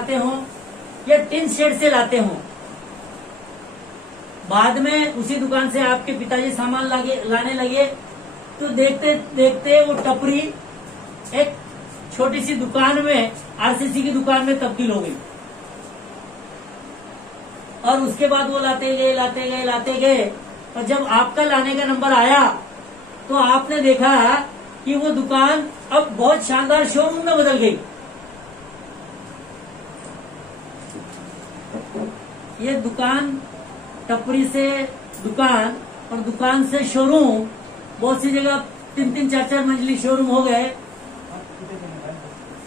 लाते हो या tin shed से लाते हो, बाद में उसी दुकान से आपके पिताजी सामान लाने लगे तो देखते देखते वो टपरी एक छोटी सी दुकान में, आरसीसी की दुकान में तब्दील हो गई। और उसके बाद वो लाते गए और जब आपका लाने का नंबर आया तो आपने देखा कि वो दुकान अब बहुत शानदार शोरूम में बदल गई। ये दुकान, टपरी से दुकान और दुकान से शोरूम, बहुत सी जगह 3-3, 4-4 मंजिली शोरूम हो गए।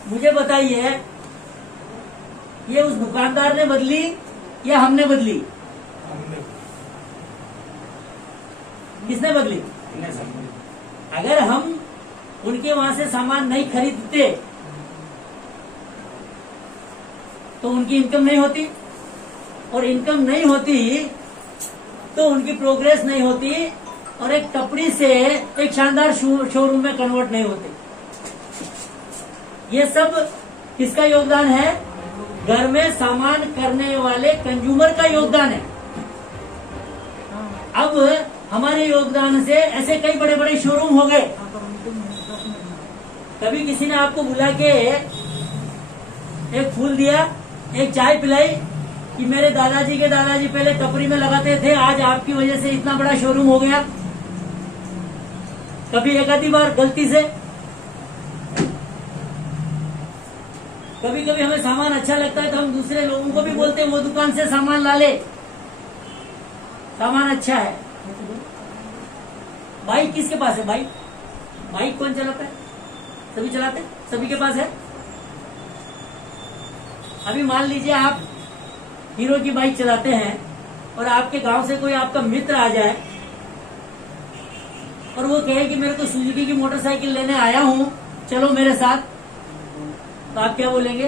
मुझे बताइए, ये उस दुकानदार ने बदली या हमने बदली? किसने बदली? अगर हम उनके वहां से सामान नहीं खरीदते तो उनकी इनकम नहीं होती, और इनकम नहीं होती तो उनकी प्रोग्रेस नहीं होती, और एक टपरी से एक शानदार शोरूम में कन्वर्ट नहीं होते। ये सब किसका योगदान है? घर में सामान करने वाले कंज्यूमर का योगदान है। अब हमारे योगदान से ऐसे कई बड़े बड़े शोरूम हो गए। कभी किसी ने आपको बुला के एक फूल दिया, एक चाय पिलाई कि मेरे दादाजी के दादाजी पहले टपरी में लगाते थे, आज आपकी वजह से इतना बड़ा शोरूम हो गया? कभी एक आधी बार गलती से। कभी कभी हमें सामान अच्छा लगता है तो हम दूसरे लोगों को भी बोलते हैं वो दुकान से सामान ला ले, सामान अच्छा है। बाइक किसके पास है? बाइक कौन चलाता है? सभी चलाते हैं, सभी के पास है। अभी मान लीजिए आप हीरो की बाइक चलाते हैं और आपके गांव से कोई आपका मित्र आ जाए और वो कहे कि मेरे को सुजुकी की मोटरसाइकिल लेने आया हूं, चलो मेरे साथ, तो आप क्या बोलेंगे?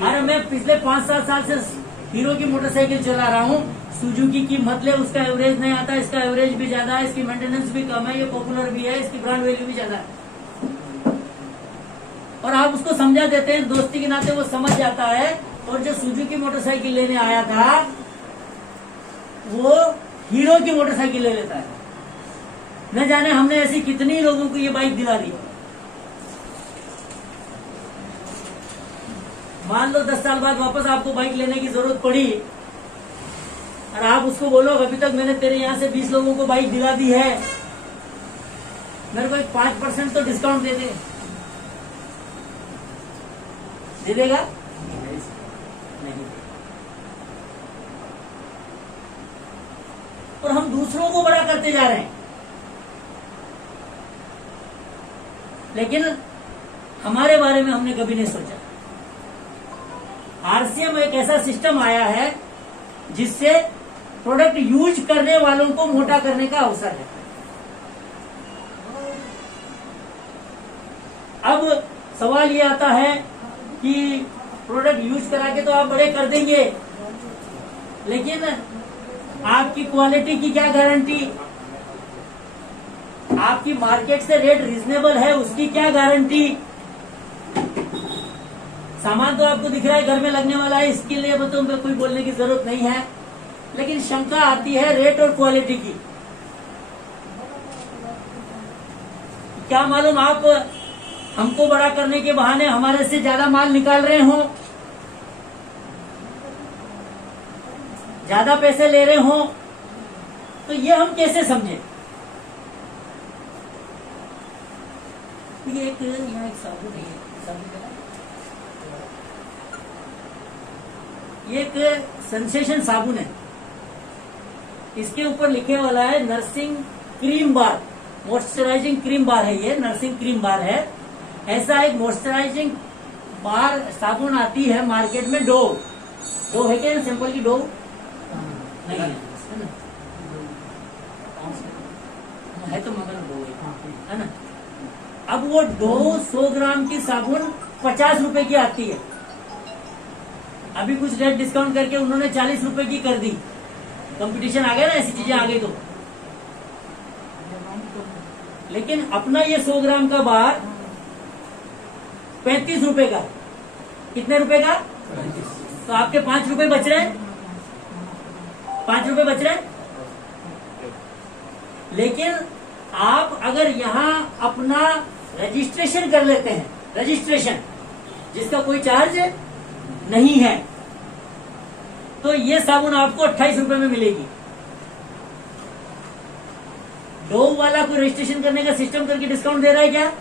अरे मैं पिछले 5-7 साल से हीरो की मोटरसाइकिल चला रहा हूँ, सुजुकी की मत ले, उसका एवरेज नहीं आता, इसका एवरेज भी ज्यादा है, इसकी मेंटेनेंस भी कम है, ये पॉपुलर भी है, इसकी ब्रांड वैल्यू भी ज्यादा है। और आप उसको समझा देते हैं, दोस्ती के नाते वो समझ जाता है, और जो सुजुकी मोटरसाइकिल लेने आया था वो हीरो की मोटरसाइकिल ले लेता है। न जाने हमने ऐसी कितनी लोगों को ये बाइक दिला दी। मान लो 10 साल बाद वापस आपको बाइक लेने की जरूरत पड़ी और आप उसको बोलो अभी तक मैंने तेरे यहाँ से 20 लोगों को बाइक दिला दी है, मेरे को एक 5% तो डिस्काउंट दे देगा? नहीं। और हम दूसरों को बड़ा करते जा रहे हैं, लेकिन हमारे बारे में हमने कभी नहीं सोचा। आरसीएम एक ऐसा सिस्टम आया है जिससे प्रोडक्ट यूज करने वालों को मोटा करने का अवसर है। अब सवाल ये आता है कि प्रोडक्ट यूज करा के तो आप बड़े कर देंगे, लेकिन आपकी क्वालिटी की क्या गारंटी? आपकी मार्केट से रेट रीजनेबल है उसकी क्या गारंटी? सामान तो आपको दिख रहा है घर में लगने वाला है, इसके लिए तो कोई बोलने की जरूरत नहीं है, लेकिन शंका आती है रेट और क्वालिटी की। क्या मालूम आप हमको बड़ा करने के बहाने हमारे से ज्यादा माल निकाल रहे हो, ज्यादा पैसे ले रहे हो, तो ये हम कैसे समझे? ये यहाँ एक साबुन है, ये एक सेंसेशन साबुन है, इसके ऊपर लिखे वाला है नर्सिंग क्रीम बार, मॉइस्चराइजिंग क्रीम बार है, ये नर्सिंग क्रीम बार है। ऐसा एक मॉइस्चराइजिंग बार साबुन आती है मार्केट में। डो है क्या सिंपल की? डो नहीं है तो मगर डो है ना। अब वो डो 100 ग्राम की साबुन 50 रुपए की आती है। अभी कुछ रेट डिस्काउंट करके उन्होंने 40 रुपए की कर दी। कंपटीशन आ गया ना, ऐसी चीजें आ गई तो। लेकिन अपना ये 100 ग्राम का बार 35 रुपए का। कितने रुपए का? तो आपके 5 रुपए बच रहे हैं, 5 रुपए बच रहे हैं। लेकिन आप अगर यहाँ अपना रजिस्ट्रेशन कर लेते हैं, रजिस्ट्रेशन जिसका कोई चार्ज नहीं है, तो ये साबुन आपको 28 रुपए में मिलेगी। डोव वाला कोई रजिस्ट्रेशन करने का सिस्टम करके डिस्काउंट दे रहा है क्या?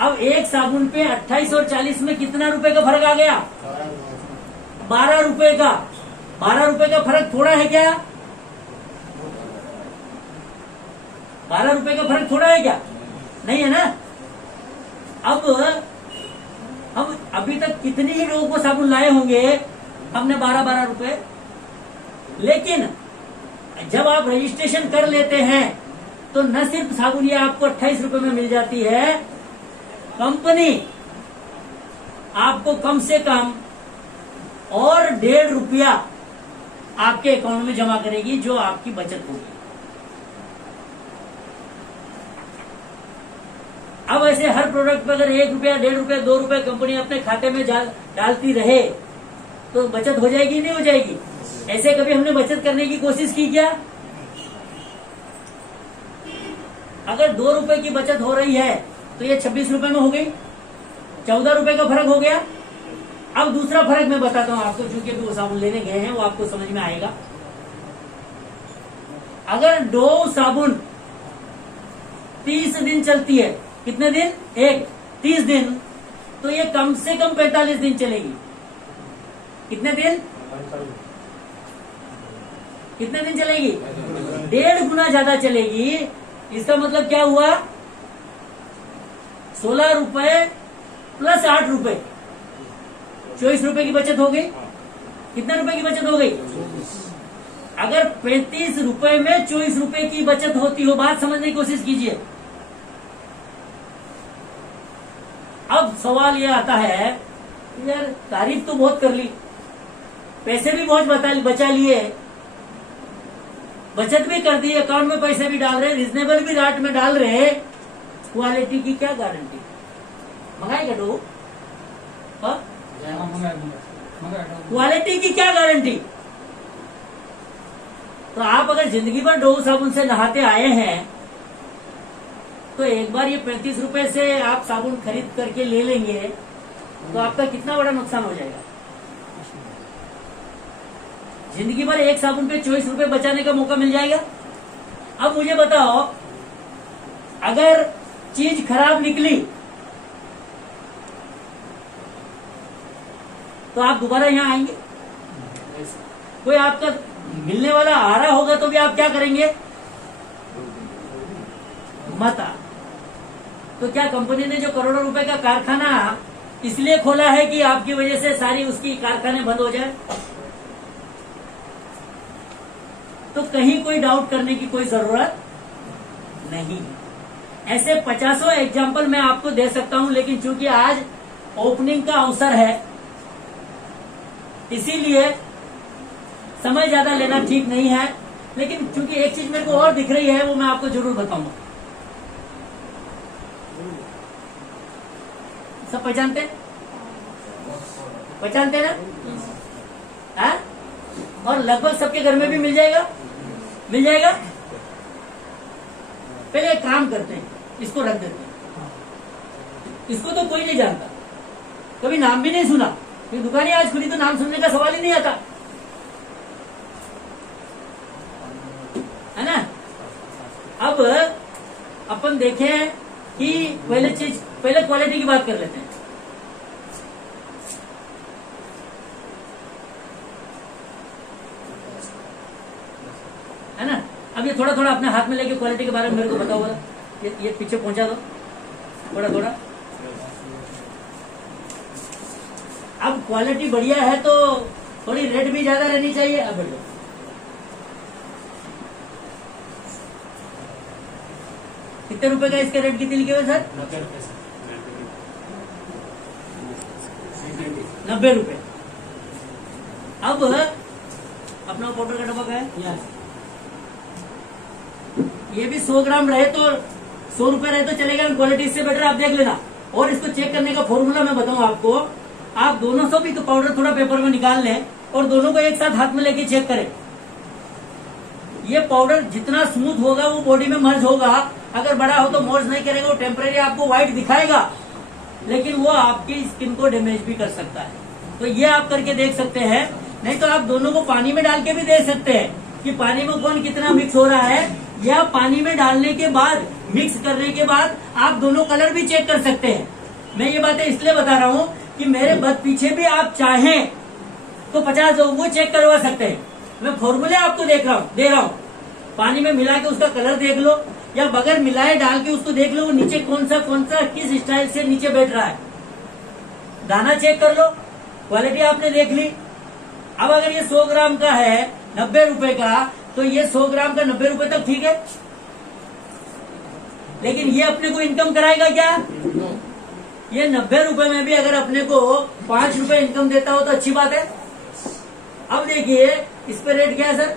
अब एक साबुन पे 28 और 40 में कितना रुपए का फर्क आ गया? 12 रुपए का। 12 रुपए का फर्क थोड़ा है क्या? 12 रुपए का फर्क थोड़ा है क्या? नहीं है ना। अब हम अभी तक कितनी ही लोगों को साबुन लाए होंगे हमने 12-12 रुपए, लेकिन जब आप रजिस्ट्रेशन कर लेते हैं तो न सिर्फ साबुन ये आपको 28 रुपए में मिल जाती है, कंपनी आपको कम से कम और 1.5 रुपया आपके अकाउंट में जमा करेगी, जो आपकी बचत होगी। अब ऐसे हर प्रोडक्ट पर अगर 1 रुपया, 1.5 रुपया, 2 रुपये कंपनी अपने खाते में डालती रहे तो बचत हो जाएगी, नहीं हो जाएगी? ऐसे कभी हमने बचत करने की कोशिश की क्या? अगर 2 रुपए की बचत हो रही है तो ये 26 रुपए में हो गई, 14 रुपए का फर्क हो गया। अब दूसरा फर्क मैं बताता हूं आपको, चूंकि वो साबुन लेने गए हैं वो आपको समझ में आएगा। अगर डोव साबुन 30 दिन चलती है, कितने दिन? 30 दिन, तो ये कम से कम 45 दिन चलेगी। कितने दिन? कितने दिन चलेगी? 1.5 गुना ज्यादा चलेगी। इसका मतलब क्या हुआ? 16 रुपए प्लस 8 रुपए, 24 रुपए की बचत हो गई। कितने रुपए की बचत हो गई? अगर 35 रुपए में 24 रुपए की बचत होती हो, बात समझने की कोशिश कीजिए। अब सवाल यह आता है, यार तारीफ तो बहुत कर ली, पैसे भी बहुत बचा लिए, बचत भी कर दी, अकाउंट में पैसे भी डाल रहे, रिजनेबल भी रेट में डाल रहे, क्वालिटी की क्या गारंटी? मंगाएगा डो? क्वालिटी की क्या गारंटी? तो आप अगर जिंदगी भर डोव साबुन से नहाते आए हैं तो एक बार ये 35 रुपए से आप साबुन खरीद करके ले लेंगे तो आपका कितना बड़ा नुकसान हो जाएगा। जिंदगी भर एक साबुन पे 24 रुपए बचाने का मौका मिल जाएगा। अब मुझे बताओ, अगर चीज खराब निकली तो आप दोबारा यहां आएंगे? कोई आपका मिलने वाला आ रहा होगा तो भी आप क्या करेंगे? मत आ। तो क्या कंपनी ने जो करोड़ों रुपए का कारखाना इसलिए खोला है कि आपकी वजह से सारी उसकी कारखाने बंद हो जाए? तो कहीं कोई डाउट करने की कोई जरूरत नहीं। ऐसे 50 एग्जाम्पल मैं आपको दे सकता हूं, लेकिन चूंकि आज ओपनिंग का अवसर है इसीलिए समय ज्यादा लेना ठीक नहीं है। लेकिन चूंकि एक चीज मेरे को और दिख रही है वो मैं आपको जरूर बताऊंगा। सब पहचानते ना? हाँ? और लगभग सबके घर में भी मिल जाएगा। पहले एक काम करते हैं, इसको रख देते हैं। इसको तो कोई नहीं जानता, कभी नाम भी नहीं सुना, ये दुकान ही आज खुली तो नाम सुनने का सवाल ही नहीं आता, है ना। अब अपन देखें कि पहले क्वालिटी की बात कर लेते हैं। है ना। अब ये थोड़ा थोड़ा अपने हाथ में लेके क्वालिटी के बारे में मेरे को बताओ बोला, ये पीछे पहुंचा दो थोड़ा थोड़ा। अब क्वालिटी बढ़िया है तो थोड़ी रेट भी ज्यादा रहनी चाहिए। अब बैठो, कितने रुपए का इसके रेट कितने लिखे हुए सर? 90 रुपए। अब अपना पाउडर का डब्बा का है, ये भी 100 ग्राम रहे तो 100 रुपए रहे तो चलेगा। क्वालिटी इससे बेटर आप देख लेना, और इसको चेक करने का फॉर्मूला मैं बताऊं आपको। आप दोनों से भी पाउडर थोड़ा पेपर में निकाल लें और दोनों को एक साथ हाथ में लेके चेक करें। ये पाउडर जितना स्मूथ होगा वो बॉडी में मर्ज होगा। अगर बड़ा हो तो मर्ज नहीं करेगा, वो टेम्परेरी आपको व्हाइट दिखाएगा, लेकिन वो आपकी स्किन को डैमेज भी कर सकता है। तो ये आप करके देख सकते हैं। नहीं तो आप दोनों को पानी में डाल के भी देख सकते हैं कि पानी में कौन कितना मिक्स हो रहा है, या पानी में डालने के बाद मिक्स करने के बाद आप दोनों कलर भी चेक कर सकते हैं। मैं ये बातें इसलिए बता रहा हूँ कि मेरे पीछे भी आप चाहें तो 50 लोगों को चेक करवा सकते हैं। मैं फॉर्मूले आपको दे रहा हूँ। पानी में मिला के उसका कलर देख लो, या बगैर मिलाए डाल के उसको देख लो, वो नीचे कौन सा किस स्टाइल से नीचे बैठ रहा है। दाना चेक कर लो, क्वालिटी आपने देख ली। अब अगर ये 100 ग्राम का है 90 रुपए का, तो ये 100 ग्राम का 90 रुपए तक ठीक है, लेकिन ये अपने को इनकम कराएगा क्या? ये 90 रुपए में भी अगर अपने को 5 रुपए इनकम देता हो तो अच्छी बात है। अब देखिए इस पे रेट क्या है सर,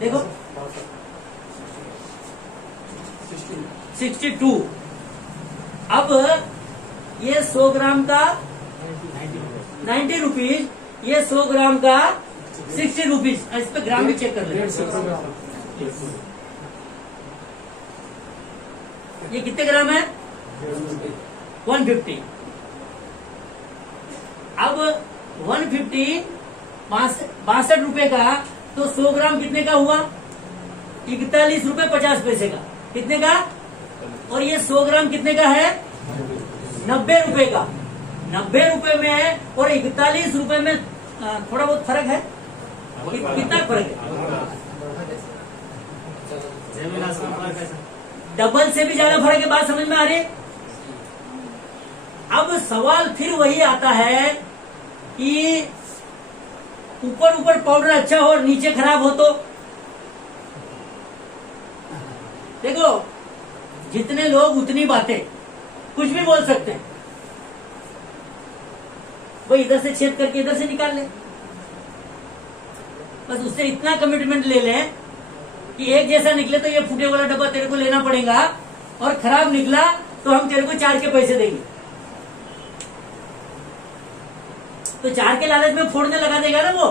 देखो 62। अब ये 100 ग्राम का 90 रुपीज, ये 100 ग्राम का 60 रुपीज। इस पे ग्राम भी चेक कर ले, ये कितने ग्राम है? 150। अब 150 62 रुपए का, तो 100 ग्राम कितने का हुआ? 41 रुपए 50 पैसे का। कितने का? और ये 100 ग्राम कितने का है? 90 रुपए का। 90 रुपए में और 41 रुपए में थोड़ा बहुत फर्क है। कितना फर्क है? डबल से भी ज्यादा फर्क है। बात समझ में आ रही है? अब सवाल फिर वही आता है कि ऊपर पाउडर अच्छा हो और नीचे खराब हो तो देखो, जितने लोग उतनी बातें, कुछ भी बोल सकते हैं। वो इधर से छेद करके इधर से निकाल ले, बस उससे इतना कमिटमेंट ले लें कि एक जैसा निकले तो ये फूटे वाला डब्बा तेरे को लेना पड़ेगा, और खराब निकला तो हम तेरे को 4 के पैसे देंगे। तो 4 के लालच में फोड़ने लगा देगा ना वो,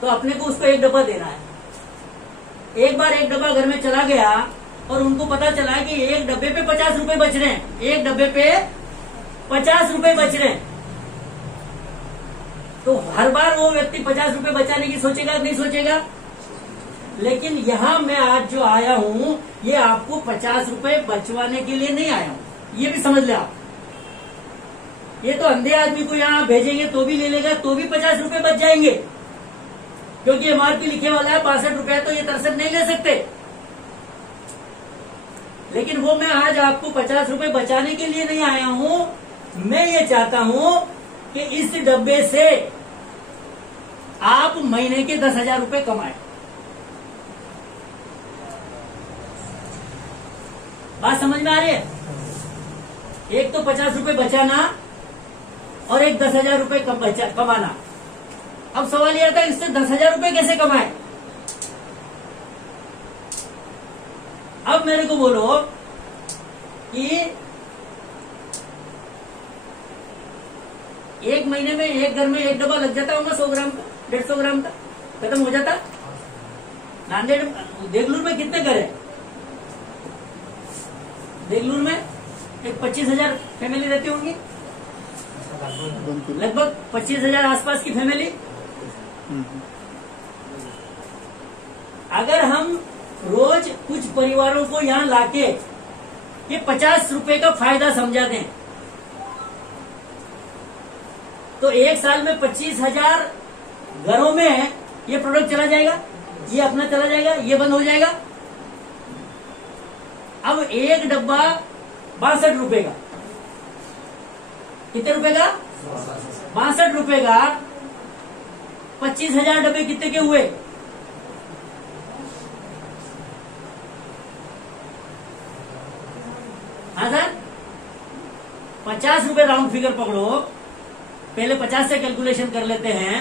तो अपने को उसको एक डब्बा देना है। एक बार एक डब्बा घर में चला गया और उनको पता चला कि एक डब्बे पे 50 रुपए बच रहे हैं, एक डब्बे पे 50 रुपए बच रहे हैं, तो हर बार वो व्यक्ति 50 रुपए बचाने की सोचेगा नहीं सोचेगा? लेकिन यहां मैं आज जो आया हूं, ये आपको 50 रुपए बचवाने के लिए नहीं आया हूं, ये भी समझ ले आप। ये तो अंधे आदमी को यहां भेजेंगे तो भी ले लेगा, तो भी 50 रुपए बच जाएंगे, क्योंकि एमआरपी लिखे वाला है 62 रुपए, तो ये 63 नहीं ले सकते। लेकिन वो मैं आज आपको 50 रुपए बचाने के लिए नहीं आया हूं। मैं ये चाहता हूं कि इस डब्बे से आप महीने के 10,000 रुपए कमाएं। बात समझ में आ रही है? एक तो 50 रुपए बचाना और एक 10,000 रुपए कमाना। अब सवाल यह था, इससे 10,000 रुपए कैसे कमाए? अब मेरे को बोलो कि एक महीने में एक घर में एक डब्बा लग जाता होगा 100 ग्राम का, 150 ग्राम का, खत्म हो जाता। नांदेड़ देगलूर में कितने घर है? देगलूर में एक 25,000 फैमिली रहती होंगी, लगभग 25,000 आसपास की फैमिली। अगर हम रोज कुछ परिवारों को यहाँ लाके ये 50 रुपए का फायदा समझा दें, तो एक साल में 25,000 घरों में ये प्रोडक्ट चला जाएगा, ये अपना चला जाएगा, ये बंद हो जाएगा। अब एक डब्बा 62 रुपए का, कितने रुपए का? 62 रुपए का 25,000 डब्बे कितने के हुए? हाँ सर, 50 रुपए राउंड फिगर पकड़ो, पहले 50 से कैलकुलेशन कर लेते हैं,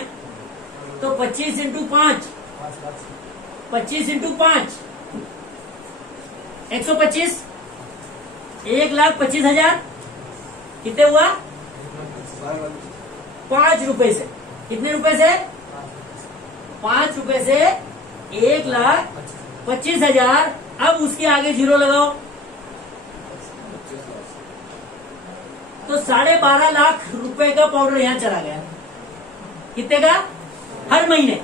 तो 25 इंटू 5, 25 इंटू 5 125, 1,25,000 कितने हुआ? 5 रुपए से। कितने रुपए से? 5 रुपए से 1,25,000। अब उसके आगे जीरो लगाओ तो 12.5 लाख रुपए का पाउडर यहां चला गया। कितने का? हर महीने।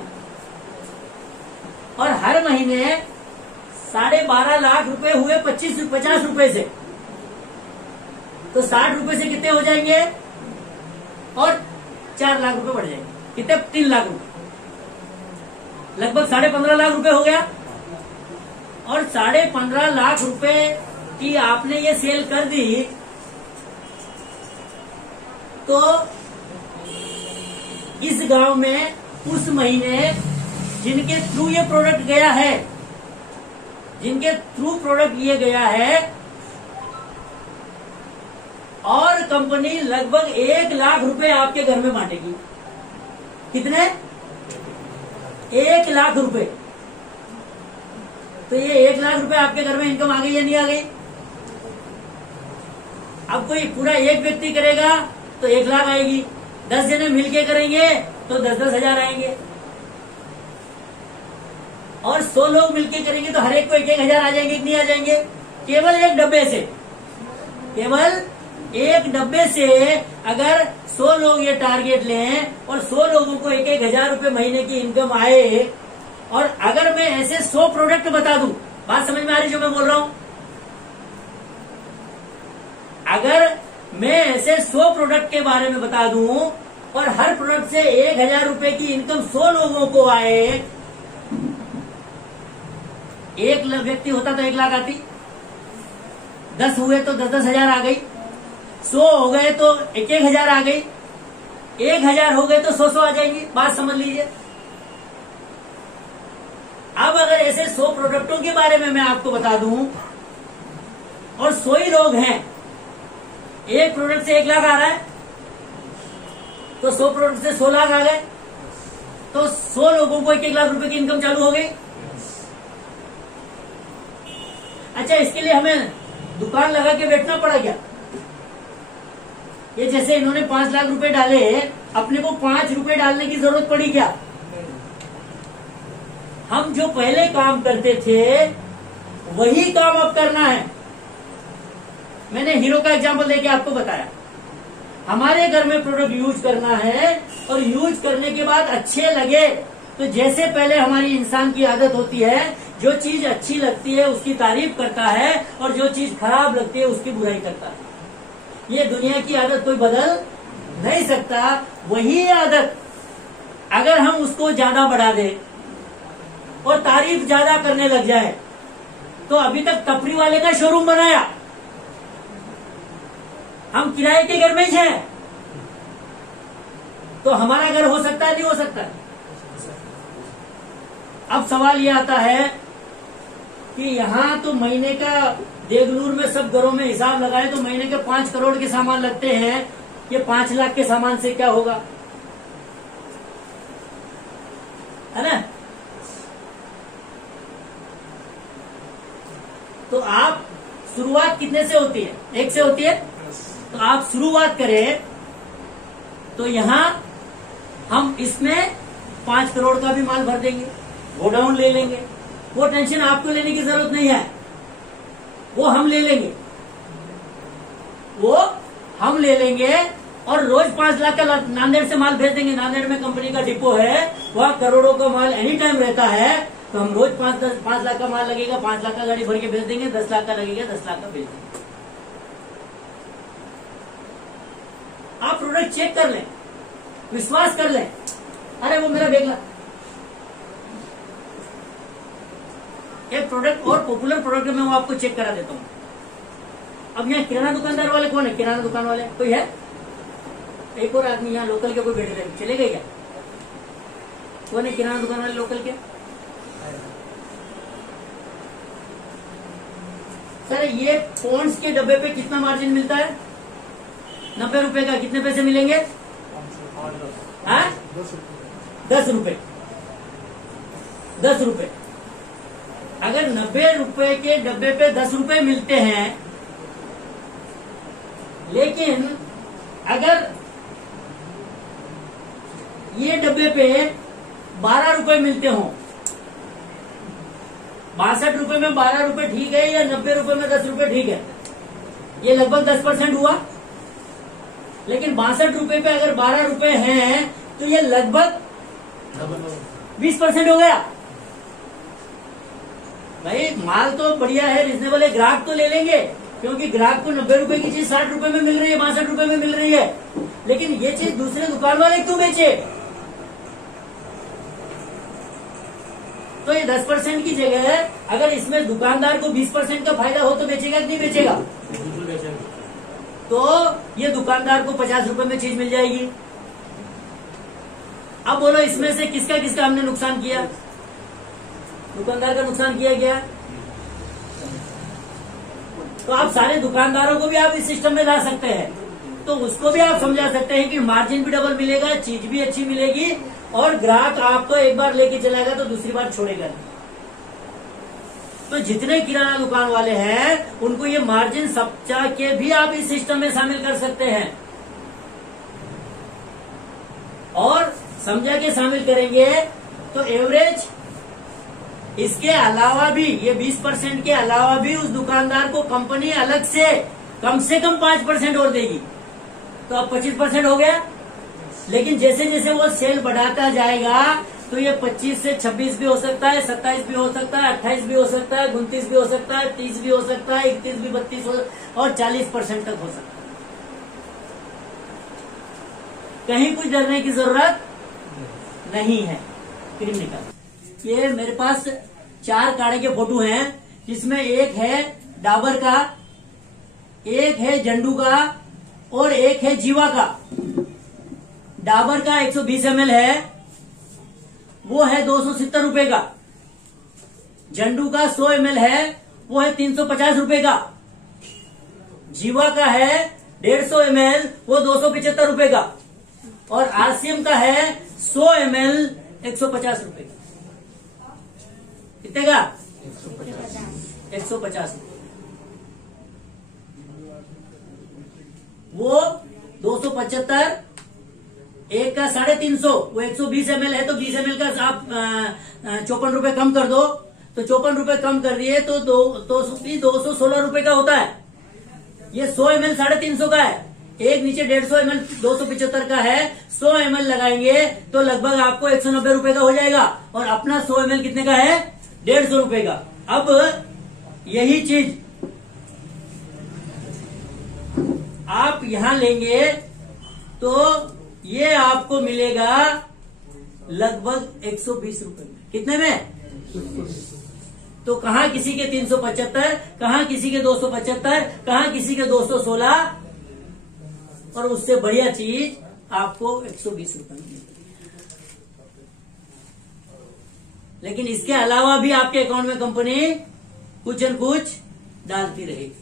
और हर महीने 12.5 लाख रुपए हुए 50 रुपए से, तो 60 रुपए से कितने हो जाएंगे? और 4 लाख रुपए बढ़ जाएंगे। कितने? 3 लाख रुपए। लगभग 15.5 लाख रुपए हो गया। और 15.5 लाख रुपए की आपने ये सेल कर दी तो इस गांव में उस महीने जिनके थ्रू ये प्रोडक्ट गया है, जिनके थ्रू प्रोडक्ट ये गया है, और कंपनी लगभग 1 लाख रुपए आपके घर में बांटेगी। कितने? 1 लाख रुपए। तो ये 1 लाख रुपए आपके घर में इनकम आ गई या नहीं आ गई? अब कोई पूरा एक व्यक्ति करेगा तो 1 लाख आएगी, 10 जने मिलके करेंगे तो 10-10 हजार आएंगे, और 100 लोग मिलके करेंगे तो हर एक को 1-1 हजार आ जाएंगे। कितनी आ जाएंगे? केवल एक डब्बे से, केवल एक डब्बे से अगर 100 लोग ये टारगेट लें और 100 लोगों को 1-1 हजार रुपए महीने की इनकम आए, और अगर मैं ऐसे 100 प्रोडक्ट बता दूं, बात समझ में आ रही जो मैं बोल रहा हूं? अगर मैं ऐसे 100 प्रोडक्ट के बारे में बता दूं और हर प्रोडक्ट से 1,000 रुपए की इनकम 100 लोगों को आए, एक व्यक्ति होता तो 1 लाख आती, 10 हुए तो 10-10 हजार आ गई, 100 हो गए तो 1-1 हजार आ गई, 1,000 हो गए तो 100 आ जाएंगी। बात समझ लीजिए। अब अगर ऐसे 100 प्रोडक्टों के बारे में मैं आपको बता दूं और 100 ही लोग हैं, एक प्रोडक्ट से 1 लाख आ रहा है तो 100 प्रोडक्ट से 100 लाख आ गए, तो 100 लोगों को 1-1 लाख रुपए की इनकम चालू हो गई। अच्छा, इसके लिए हमें दुकान लगा के बैठना पड़ा क्या? ये जैसे इन्होंने 5 लाख रुपए डाले, अपने को 5 रुपए डालने की जरूरत पड़ी क्या? हम जो पहले काम करते थे वही काम अब करना है। मैंने हीरो का एग्जांपल देके आपको बताया। हमारे घर में प्रोडक्ट यूज करना है और यूज करने के बाद अच्छे लगे तो जैसे पहले हमारी इंसान की आदत होती है, जो चीज अच्छी लगती है उसकी तारीफ करता है और जो चीज खराब लगती है उसकी बुराई करता है। ये दुनिया की आदत कोई बदल नहीं सकता। वही आदत अगर हम उसको ज्यादा बढ़ा दें और तारीफ ज्यादा करने लग जाए, तो अभी तक टपरी वाले का शोरूम बनाया, हम किराए के घर में ही हैं, तो हमारा घर हो सकता है नहीं हो सकता? अब सवाल ये आता है कि यहां तो महीने का देगलूर में सब घरों में हिसाब लगाए तो महीने के 5 करोड़ के सामान लगते हैं, ये 5 लाख के सामान से क्या होगा? है ना? तो आप शुरुआत कितने से होती है? 1 से होती है। तो आप शुरुआत करें तो यहां हम इसमें 5 करोड़ का भी माल भर देंगे, गोडाउन ले लेंगे। वो टेंशन आपको लेने की जरूरत नहीं है, वो हम ले लेंगे, वो हम ले लेंगे। और रोज 5 लाख का नांदेड़ से माल भेज देंगे। नांदेड़ में कंपनी का डिपो है, वहां करोड़ों का माल एनी टाइम रहता है, तो हम रोज 5 लाख का माल लगेगा, 5 लाख का गाड़ी भर के भेज देंगे, 10 लाख का लगेगा, 10 लाख का भेज देंगे। आप प्रोडक्ट चेक कर लें, विश्वास कर लें। अरे वो मेरा बेगला एक प्रोडक्ट और पॉपुलर प्रोडक्ट में वो आपको चेक करा देता हूं। अब यहाँ किराना दुकानदार वाले कौन है? किराना दुकान वाले कोई है? एक और आदमी यहाँ लोकल के कोई बैठे थे, चले गए क्या? कौन है किराना दुकान वाले लोकल के? सर ये पॉन्ड्स के डब्बे पे कितना मार्जिन मिलता है? 90 रुपए का। कितने पैसे मिलेंगे? 10 रुपए। 10 रुपए। अगर 90 रुपए के डब्बे पे 10 रुपए मिलते हैं लेकिन अगर ये डब्बे पे 12 रुपए मिलते हो, 62 रुपए में 12 रुपए ठीक है, या 90 रुपए में 10 रुपए ठीक है, ये लगभग 10% हुआ। लेकिन 62 रुपए पे अगर 12 रुपए हैं तो ये लगभग 20% हो गया। भाई माल तो बढ़िया है, रिजनेबल है, ग्राहक तो ले लेंगे, क्योंकि ग्राहक को 90 रुपए की चीज 60 रुपए में मिल रही है, 62 रुपए में मिल रही है। लेकिन ये चीज दूसरे दुकान वाले क्यों बेचे? तो ये 10% की जगह अगर इसमें दुकानदार को 20% का फायदा हो तो बेचेगा कि नहीं बेचेगा? तो ये दुकानदार को 50 रुपए में चीज मिल जाएगी। अब बोलो इसमें से किसका किसका हमने नुकसान किया? दुकानदार का नुकसान किया गया। तो आप सारे दुकानदारों को भी आप इस सिस्टम में ला सकते हैं, तो उसको भी आप समझा सकते हैं कि मार्जिन भी डबल मिलेगा, चीज भी अच्छी मिलेगी, और ग्राहक आपको एक बार लेके चलाएगा तो दूसरी बार छोड़ेगा नहीं। तो जितने किराना दुकान वाले हैं उनको ये मार्जिन समझा के भी आप इस सिस्टम में शामिल कर सकते हैं, और समझा के शामिल करेंगे तो एवरेज इसके अलावा भी, ये 20% के अलावा भी उस दुकानदार को कंपनी अलग से कम 5% और देगी, तो अब 25% हो गया। लेकिन जैसे जैसे वो सेल बढ़ाता जाएगा तो ये 25 से 26 भी हो सकता है, 27 भी हो सकता है, 28 भी हो सकता है, 29 भी हो सकता है, 30 भी हो सकता है, 31 भी, 32 हो, और 40% तक हो सकता है। कहीं कुछ डरने की जरूरत नहीं है। क्रीम निकाल। ये मेरे पास 4 काढ़े के फोटो हैं, जिसमें एक है डाबर का, एक है जंडू का, और एक है जीवा का। डाबर का 120 ml है, वो है 270 रुपए का। जंडू का 100 ml है, वो है 350 रुपए का। जीवा का है 150 ml, वो 275 रुपए का। और आरसीएम का है 100 ml 150 रुपए का। कितने का? 150 रुपए। वो 275, एक का 350, वो 120 ml है, तो 20 ml का आप 54 रुपए कम कर दो, तो 54 रुपए कम कर दिए तो 216 रुपए का होता है। ये 100 ml 350 का है, एक नीचे 150 ml 275 का है। 100 ml लगाएंगे तो लगभग आपको 190 रुपए का हो जाएगा, और अपना 100 ml कितने का है? 150 रुपए का। अब यही चीज आप यहां लेंगे तो ये आपको मिलेगा लगभग 120 रुपए में। कितने में? तो कहां किसी के 375, कहां किसी के 275, कहां किसी के 216, और उससे बढ़िया चीज आपको 120 रुपए में। लेकिन इसके अलावा भी आपके अकाउंट में कंपनी कुछ न कुछ डालती रहेगी।